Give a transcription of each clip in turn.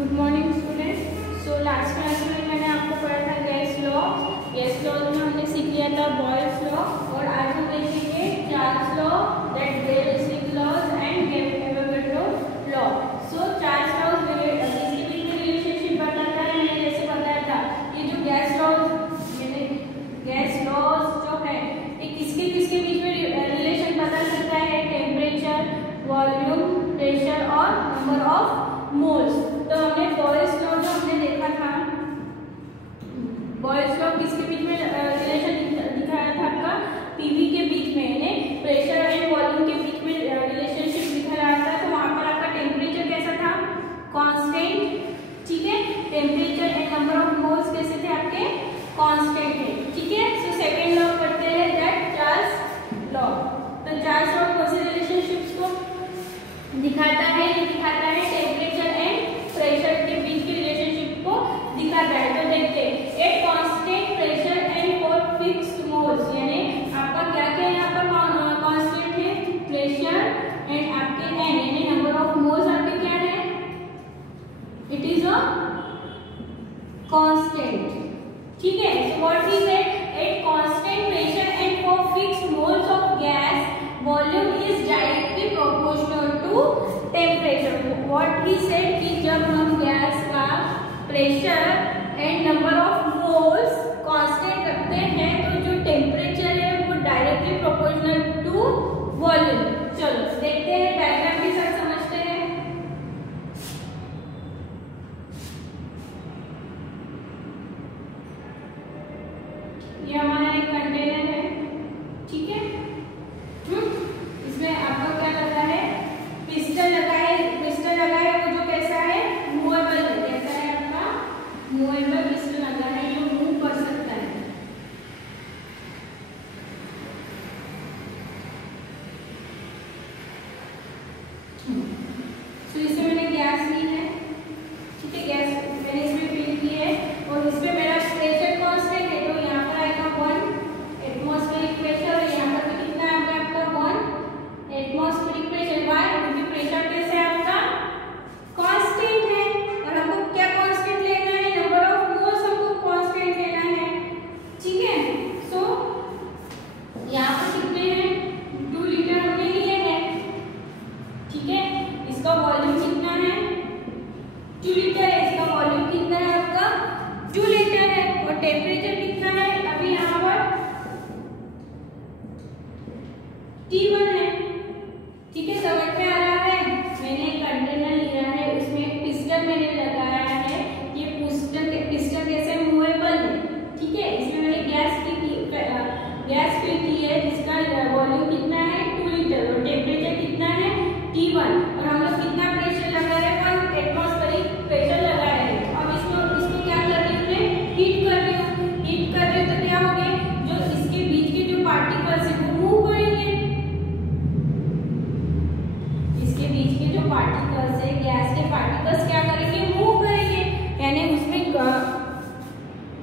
Good morning student. So last class में मैंने आपको पढ़ा था गैस लॉ। गैस लॉ में हमने सीख लिया था बॉयल्स लॉ, और आज हम देखेंगे Charles law, that basic laws and Avogadro law. So Charles law किसके बीच में रिलेशनशिप बताता है, मैंने जैसे बताया था ये जो गैस लॉज जो है ये किसके बीच में रिलेशन बता सकता है, टेम्परेचर, वॉल्यूम, प्रेशर और नंबर ऑफ मोल्स। तो हमने बॉयल्स लॉ जो हमने देखा था, बॉयल्स लॉ किसके बीच में रिलेशन दिखाया था आपका, पीवी के बीच में, यानी प्रेशर एंड वॉल्यूम के बीच में रिलेशनशिप दिखाया था। तो वहां पर आपका टेम्परेचर कैसा था, कांस्टेंट, ठीक है। Temperature and number of moles कैसे थे आपके, कांस्टेंट है, ठीक है। सो सेकंड लॉ पढ़ते हैं, दैट चार्ल्स लॉ। तो चार्ल्स लॉ कौन से रिलेशनशिप्स को दिखाता है, ये दिखाता है टेम्परेचर एंड प्रेशर के बीच की रिलेशनशिप को दिखाता है। तो देखते हैं, at constant pressure and for fixed moles, यानी आपका क्या क्या यहाँ पर कांस्टेंट है, प्रेशर एंड आपके एन, यानी नंबर ऑफ मोल्स आपके क्या है, इट इज अ कांस्टेंट, ठीक है। So what is it, at constant pressure and for fixed moles of gas volume is directly proportional to temperature. What he said कि जब हम गैस का pressure and number of moles constant रखते हैं तो जो टेम्परेचर है वो डायरेक्टली प्रोपोर्शनल टू वॉल्यूम। चलो देखते हैं, डायग्राम के साथ समझते हैं। ये हमारा एक कंटेनर है, ठीक है। इसमें आपको क्या लगा है, पिस्टन लगा है। पिस्टन लगा है वो जो कैसा है, मूवेबल है, कैसा है आपका, मूवेबल पिस्टन लगा है जो मूव कर सकता है। तो इसमें मैंने गैस ली है, ठीक है, गैस मैंने इसमें फिल की है, और इसमें मेरा प्रेशर कांस्टेंट है, तो यहाँ पर आएगा 1 एटमॉस्फेरिक प्रेशर, और यहाँ पर भी कितना है आपका 1 एटमॉस्फेरिक प्रेशर। वाई, क्योंकि प्रेशर कैसे है आपका, कांस्टेंट है, और हमको क्या कांस्टेंट लेना है, नंबर ऑफ मोल्स हमको कांस्टेंट लेना है, ठीक है। सो यहाँ पर कितने हैं, 2 लीटर हमने लिए हैं, ठीक है। इसका वॉल्यूम कितना है, 2 लीटर है, इसका वॉल्यूम कितना है आपका 2 लीटर है, और टेम्परेचर कितना है अभी यहाँ पर T1 है, ठीक है। समझ में आ रहा है, मैंने एक कंटेनर लिया है, उसमें एक पिस्टन मैंने लगाया है, ये पिस्टन कैसे मूवेबल है, ठीक है। इसमें मैंने गैस फिल की है जिसका वॉल्यूम कितना है 2 लीटर, और टेम्परेचर कितना है T1, और हम लोग कितना प्रेशर लगा रहे हैं, 1 एटमॉस्फेरिक प्रेशर लगा रहे हैं। अब इसमें क्या कर रही हूँ मैं, हीट कर रही हूँ, तो क्या हो गए, जो इसके बीच के जो पार्टिकल्स है वो मूव करेंगे, इसके बीच के जो पार्टिकल्स है, गैस के पार्टिकल्स क्या करेंगे, मूव करेंगे, यानी उसमें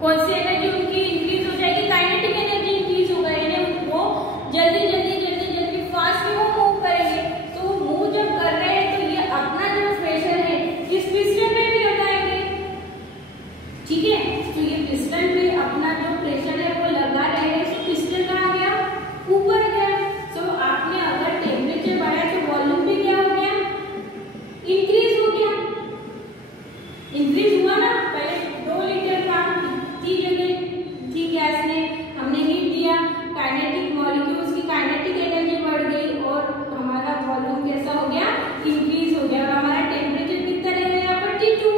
कौन सी एनर्जी उनकी इंक्रीज हो जाएगी, काइनेटिक एनर्जी इंक्रीज होगा, यानी वो जल्दी फास्ट में वो मूव करेंगे। तो वो मूव जब कर रहे हैं तो ये अपना जो प्रेशर है इस पिस्टन में भी लगाएंगे, ठीक है। तो ये पिस्टन पे अपना जो प्रेशर है वो लगा रहे हैं, तो पिस्टन कहाँ गया, ऊपर गया। तो आपने अगर टेम्परेचर बढ़ाया तो वॉल्यूम भी क्या हो गया, इंक्रीज हो गया, इंक्रीज हुआ ना। पहले 2 लीटर था, इतनी जगह थी गैस ने, हमने हीट दिया, काइनेटिक मॉलिक्यूल्स की काइनेटिक एनर्जी बढ़ गई, और हमारा वॉल्यूम कैसा हो गया, इंक्रीज हो गया, और हमारा टेम्परेचर कितना रहेगा यहाँ पर T2,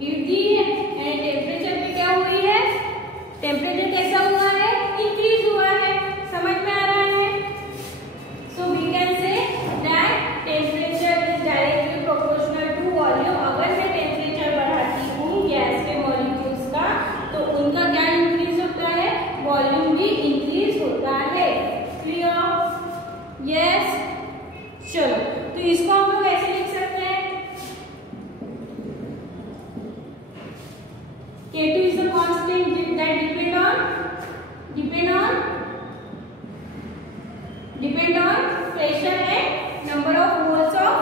हीट दी है, एंड टेम्परेचर पे क्या हुई है, टेम्परेचर कैसा हुआ है, इंक्रीज हुआ है। समझ में आ रहा है। So we can say that temperature is directly proportional to volume. अगर मैं टेम्परेचर बढ़ाती हूँ गैस के मॉलिक्यूल्स का, तो उनका क्या इंक्रीज होता है, वॉल्यूम भी इंक्रीज होता है। Clear, yes. चलो, तो इसको हम लोग ऐसे लिख सकते हैं, K2 is the constant that depend on pressure and number of moles of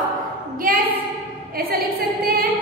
gas, ऐसा लिख सकते हैं।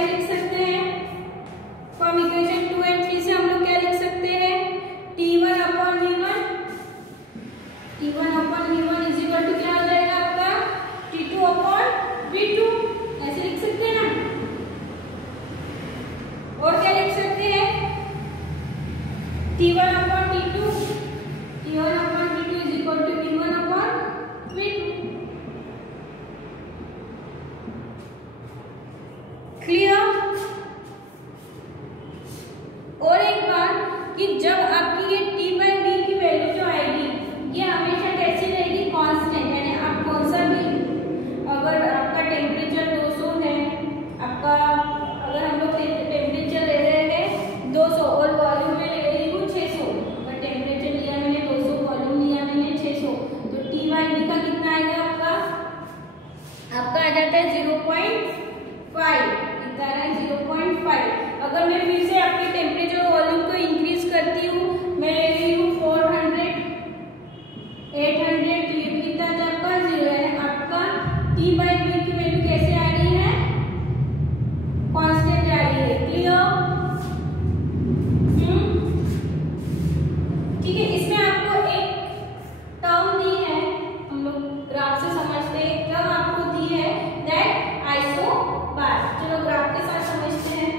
क्या लिख सकते हैं? फ्रॉम इक्वेशन 2 and 3 से हम लोग क्या लिख सकते हैं? T1 upon V1 is equal to क्या हो जाएगा आपका? T2 अपॉन V2, ऐसे लिख सकते हैं ना। और क्या लिख सकते हैं? T1 upon T2 is equal to V1 upon V2। Clear? और एक बात कि जब आपकी ये T/V की वैल्यू जो आएगी ये हमेशा कैसी रहेगी? कांस्टेंट, यानी आप कौन सा भी, अगर आपका टेम्परेचर 200 है, आपका अगर हम लोग टेम्परेचर ले रहे हैं 200 और वॉल्यूम में ले रही हूँ 600, अगर टेम्परेचर लिया मैंने 200, वॉल्यूम लिया मैंने 600, तो T/V का कितना आएगा आपका? आपका आ जाता है 0.5, कितना है? 0.5। अगर मैं फिर से आपके टेम्परेचर वॉल्यूम को इंक्रीज करती हूँ, मैं ले रही हूँ 400, 800, तो ये कितना है आपका? 0 है। आपका T/V की वैल्यू कैसे आ रही है? कांस्टेंट आ रही है। क्लियर? ठीक है, इसमें आपको एक टर्म दी है, हम लोग ग्राफ से समझते हैं, एक टर्म आपको दी है दैट आइसोबार। चलो ग्राफ के साथ समझते हैं।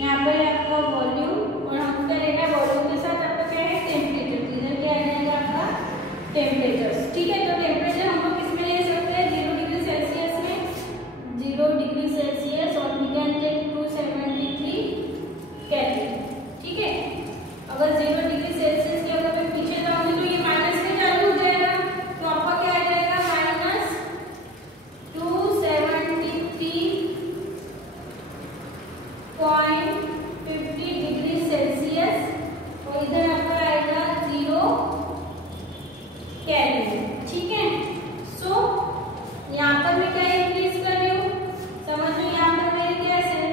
यहाँ पर है आपका वॉल्यूम और हमको क्या लेना है? वॉल्यूम के साथ आपका क्या है? टेम्परेचर। इधर क्या आ जाएगा आपका? टेम्परेचर। ठीक है, तो टेम्परेचर हम लोग किसमें ले सकते हैं? 0 डिग्री सेल्सियस में, 0 डिग्री सेल्सियस, और वी कैन टेक 273 केल्विन। ठीक है, अगर 0 डिग्री सेल्सियस की अगर मैं पीछे जाऊंगी तो ये माइनस में चालू हो जाएगा, तो आपका क्या आ जाएगा? माइनस 273.50 डिग्री सेल्सियस, और इधर आपका आएगा 0 केल्विन। ठीक है, सो यहाँ पर मैं क्या इंक्रीज कर रही हूँ? समझ लो, यहाँ पर मेरे क्या है?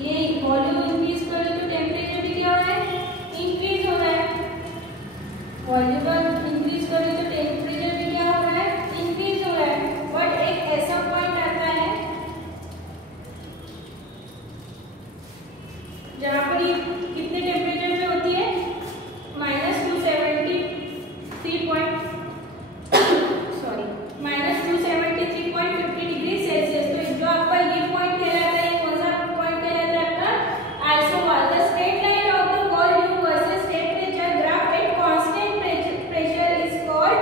ये वॉल्यूम इंक्रीज कर रही हूँ तो टेम्परेचर भी क्या हो रहा है? इंक्रीज हो रहा है। वॉल्यूम इंक्रीज कर रही हूँ तो टेम्परेचर भी क्या हो रहा है? इंक्रीज हो रहा है। बट एक ऐसा पॉइंट आता है जहाँ पर ये कितने टेम्परेचर में होती है? -273.50 डिग्री सेल्सियस। तो जो आपका ये पॉइंट कहलाता है, कौन सा पॉइंट कहलाता है आपका? Isobar. The straight line of the volume versus temperature graph at constant pressure is called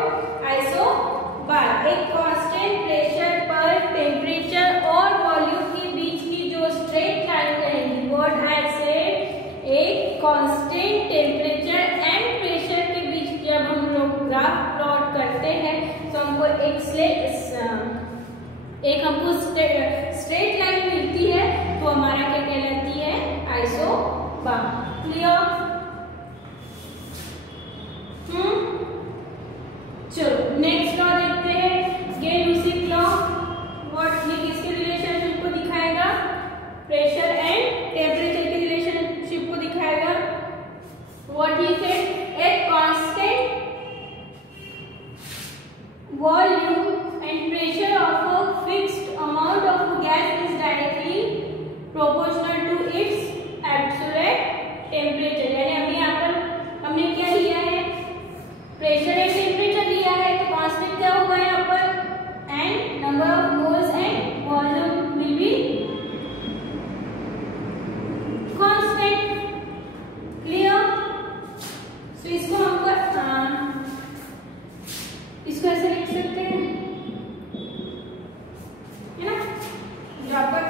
isobar. एक कांस्टेंट प्रेशर पर टेम्परेचर और वॉल्यूम के बीच की जो स्ट्रेट लाइन रहेगी, व्हाट आई सेड, एक कांस्टेंट टेम्परेचर एंड प्रेशर के बीच जब हम लोग ग्राफ प्लॉट करते हैं तो हमको एक हमको स्ट्रेट लाइन मिलती है, तो हमारा क्या कहलाती है? आइसोबार। क्लियर? चलो नेक्स्ट लॉ देखते हैं, गे-लुसिक लॉ। व्हाट, ये किसके रिलेशनशिप को दिखाएगा? प्रेशर एंड टेम्परेचर के रिलेशनशिप को दिखाएगा। What he said, at constant volume and pressure of a fixed amount of gas is directly proportional to its absolute temperature। यानी अभी यहाँ पर हमने क्या लिया है? प्रेशर एंड टेम्परेचर लिया है, तो कांस्टेंट क्या होगा यहाँ पर? And number of moles and volume will be constant. Clear? So इसको हमको इसको ऐसे लिख सकते हैं, है ना? जो आपका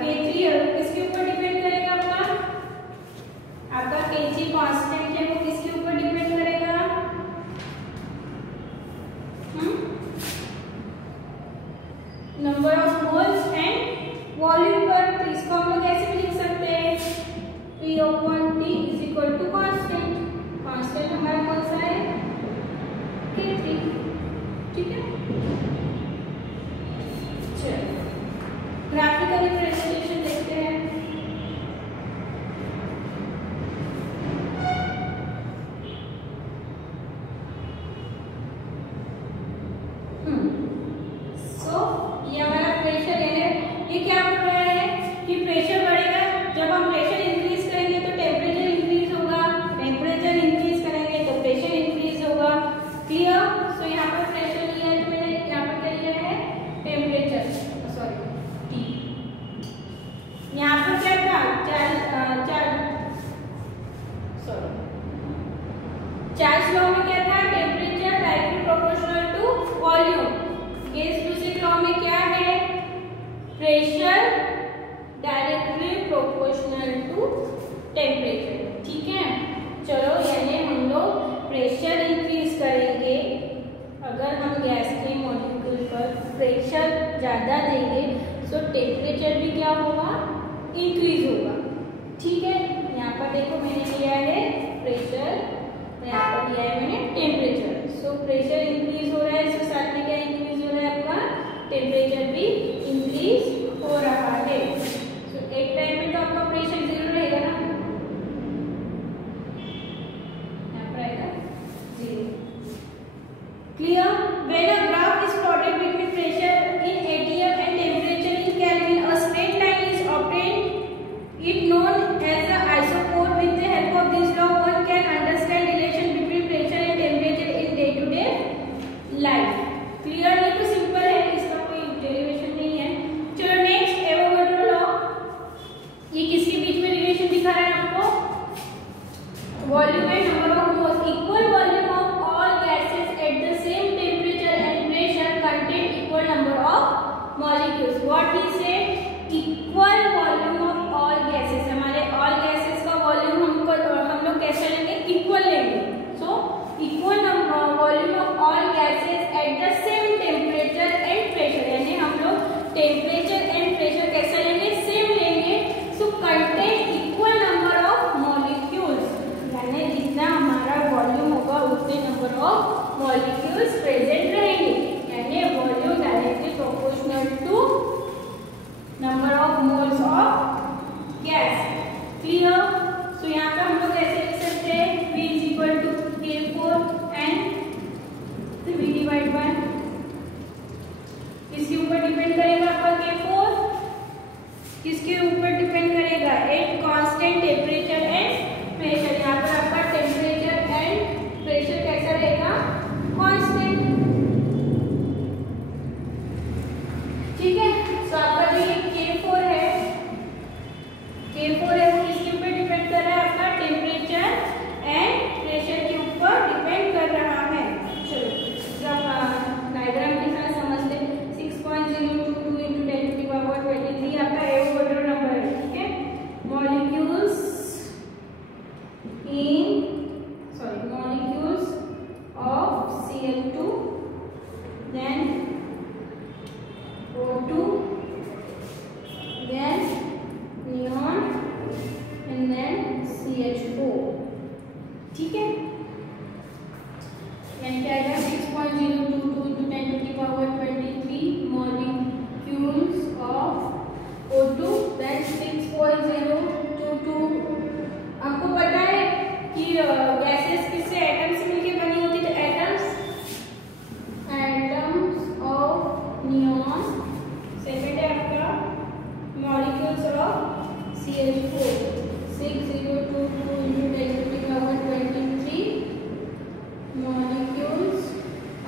K3 है वो किसके ऊपर डिपेंड करेगा? आपका Kg कांस्टेंट है, वो किसके ऊपर डिपेंड करेगा? Number of moles and volume पर। तो इसको हम लोग ऐसे भी लिख सकते हैं, P/T is equal to constant. Constant हमारा कौन सा है? K3। ठीक है, चलो ग्राफिकल रिप्रेजेंटेशन देखते हैं। सो ये हमारा प्रेशर है, ये क्या बोल रहा है? ज़्यादा देंगे सो टेम्परेचर भी क्या होगा, इंक्रीज होगा। ठीक है, यहाँ पर देखो मैंने लिया है प्रेशर, यहाँ पर लिया है मैंने टेम्परेचर। सो प्रेशर इंक्रीज हो रहा है, सो साथ में क्या इंक्रीज हो रहा है आपका, टेम्परेचर भी इंक्रीज हो रहा है। सो एक टाइम में तो आपका प्रेशर 0 रहेगा ना, यहाँ पर आएगा 0। Clear? When a graph is plotted between pressure in ATM and temperature in kelvin, a straight line is obtained, it known as the isopore. With the help of this law one can understand relation between pressure and temperature in day to day life. Clear? ये तो simple है, इसका कोई derivation नहीं है। चलो next, Avogadro law. ये किसके बीच में रिलेशन दिखा रहा है आपको, volume and number of moles. Equal volume of all gases at the same temperature and pressure contain equal number of molecules. What he said, equal volume of all gases, हमारे all gases का volume हम लोग कैसे लेंगे, equal लेंगे। So equal volume of all gases at the same temperature and pressure, यानी हम लोग टेम्परेचर एंड प्रेशर कैसे लेंगे, सेम लेंगे। So contain equal number of molecules, यानी जितना हमारा वॉल्यूम होगा उतने नंबर ऑफ मॉलिक्यूल्स प्रेजेंट रहेंगे, यानी volume directly proportional to number of moles of gas. Clear? So यहाँ पे हम लोग ऐसे लिख सकते हैं, V is equal to K4 and V divided by, किसके ऊपर डिपेंड करेगा आपका K4, किसके ऊपर डिपेंड करेगा, at constant temperature and pressure. यहाँ पर आपका टेम्परेचर एंड प्रेशर कैसा रहेगा, कांस्टेंट। ठीक है, सो आपका जो ये K4 है, K4 है वो किसके ऊपर डिपेंड कर रहा है, आपका टेम्परेचर एंड प्रेशर के ऊपर डिपेंड कर रहा है। चलो जब डायग्राम के साथ समझते हैं, 6.022 × 10⁻23 आपका एवोगाड्रो नंबर है। ठीक है, molecules of Cl2 then O2 then neon and then CH4। ठीक है, यानी क्या आएगा, 6.022 × 10⁻23 मॉलिक्यूल्स ऑफ O2 then 6.022। आपको पता है कि गैसेस किससे, एटम से मिलकर बनी होती, तो एटम्स ऑफ नियॉन। सेकेंड है आपका molecules of CH4, 6022 × 10⁻23 molecules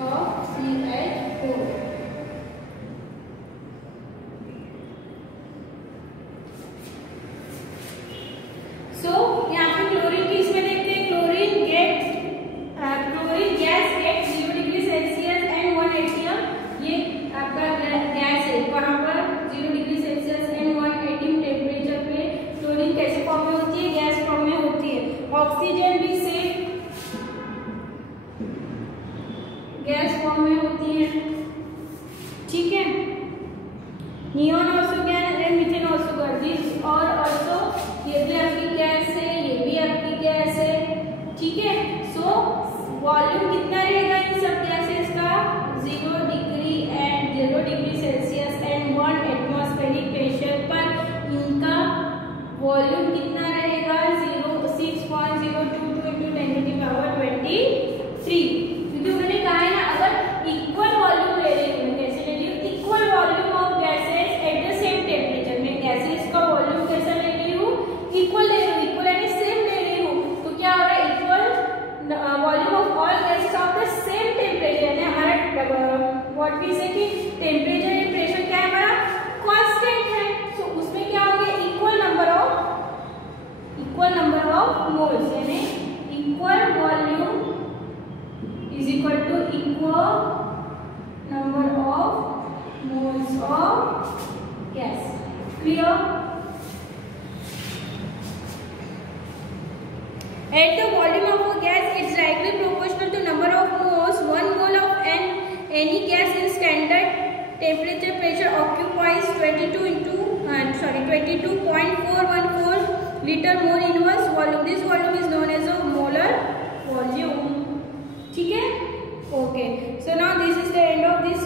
of CH4। So यहाँ पे क्लोरीन की इसमें देखते हैं, chlorine gas at 0 degree Celsius and 1 atm। ये आपका गैस है, वहां पर 0 degree Celsius and 1 atm temperature पे क्लोरीन कैसे फॉर्म में होती है, गैस फॉर्म में होती है। ऑक्सीजन भी सेम गैस फॉर्म में होती है। ठीक है, neon also gas and methane also gas, और ऑल्सो ये भी आपकी गैस है, ये भी आपकी गैस है। ठीक है, सो वॉल्यूम कितना रहेगा इन सब गैसेस का, 0 degree Celsius and 1 atmospheric pressure पर इनका वॉल्यूम कितना रहेगा, 6.022 × 10⁻23। क्योंकि मैंने कहा है ना, अगर इक्वल वॉल्यूम ले रही हूँ, कैसे ले रही हूँ, equal volume of gases at the same temperature में, गैसेस का वॉल्यूम कैसा ले रही हूँ, इक्वल ले रही हूँ, इक्वल यानी सेम ले रही हूँ। तो क्या हो रहा है, equal volume of all gases of the same temperature, यानी हमारा व्हाट वी से कि टेम्परेचर एंड प्रेशर क्या है, हमारा कांस्टेंट है। सो उसमें क्या हो गया, इक्वल नंबर ऑफ मोल्स, यानी equal volume is equal to equal number of moles of gas. Clear? At the volume of a gas, it's directly proportional to number of moles. 1 mole of any gas is standard temperature pressure occupies 22.414 litre mole inverse volume. This volume is known as a molar volume. ठीक है. Okay, so now this is the end of this